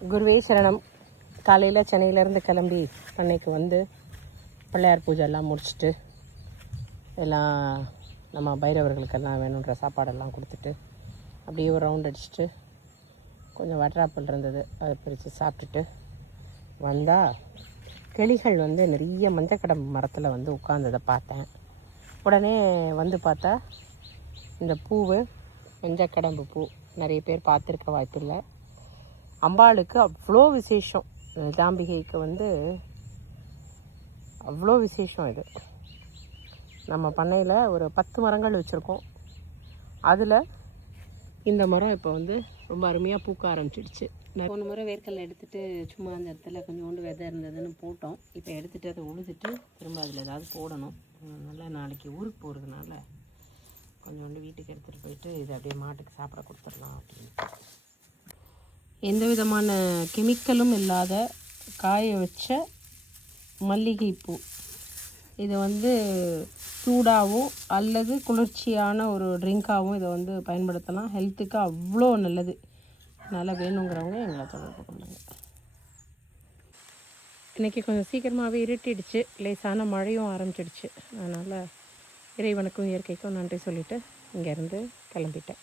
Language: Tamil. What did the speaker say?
குருவே சரணம். காலையில் சென்னையிலேருந்து கிளம்பி பண்ணைக்கு வந்து பிள்ளையார் பூஜை எல்லாம் முடிச்சுட்டு எல்லாம் நம்ம பைரவர்களுக்கெல்லாம் வேணுன்ற சாப்பாடெல்லாம் கொடுத்துட்டு அப்படியே ஒரு ரவுண்ட் அடிச்சுட்டு கொஞ்சம் வட்டராப்பிள் இருந்தது அதை பிரித்து சாப்பிட்டுட்டு வந்தால் கிளிகள் வந்து நிறைய மஞ்சக்கடம்பு மரத்தில் வந்து உட்கார்ந்ததை பார்த்தேன். உடனே வந்து பார்த்தா இந்த பூவு மஞ்சக்கடம்பு பூ நிறைய பேர் பார்த்துருக்க வாய்ப்பில்லை. அம்பாளுக்கு அவ்வளோ விசேஷம். தாம்பிகைக்கு வந்து அவ்வளோ விசேஷம். இது நம்ம பண்ணையில் ஒரு 10 மரங்கள் வச்சுருக்கோம். அதில் இந்த மரம் இப்போ வந்து ரொம்ப அருமையாக பூக்க ஆரம்பிச்சிடுச்சு. நான் போன முறை வேர்க்கடலை எடுத்துகிட்டு சும்மா அந்த இடத்துல கொஞ்சோண்டு விதை இருந்ததுன்னு போட்டோம். இப்போ எடுத்துகிட்டு அதை உழுதுட்டு திரும்ப அதில் ஏதாவது போடணும். நல்லா நாளைக்கு ஊருக்கு போகிறதுனால கொஞ்சோண்டு வீட்டுக்கு எடுத்துகிட்டு போயிட்டு இதை அப்படியே மாட்டுக்கு சாப்பிட கொடுத்துடலாம் அப்படின்னு. எந்த விதமான கெமிக்கலும் இல்லாத காய வச்ச மல்லிகைப்பூ. இதை வந்து சூடாகவும் அல்லது குளிர்ச்சியான ஒரு ட்ரிங்காகவும் இதை வந்து பயன்படுத்தலாம். ஹெல்த்துக்கு அவ்வளோ நல்லது. அதனால் வேணுங்கிறவங்க எங்களை தொடர்பு கொள்ளுங்க. இன்றைக்கி கொஞ்சம் சீக்கிரமாகவே இருட்டிடுச்சு. லேசான மழையும் ஆரம்பிச்சிடுச்சு. அதனால் இறைவனுக்கும் இயற்கைக்கும் நன்றி சொல்லிவிட்டு இங்கேருந்து கிளம்பிட்டேன்.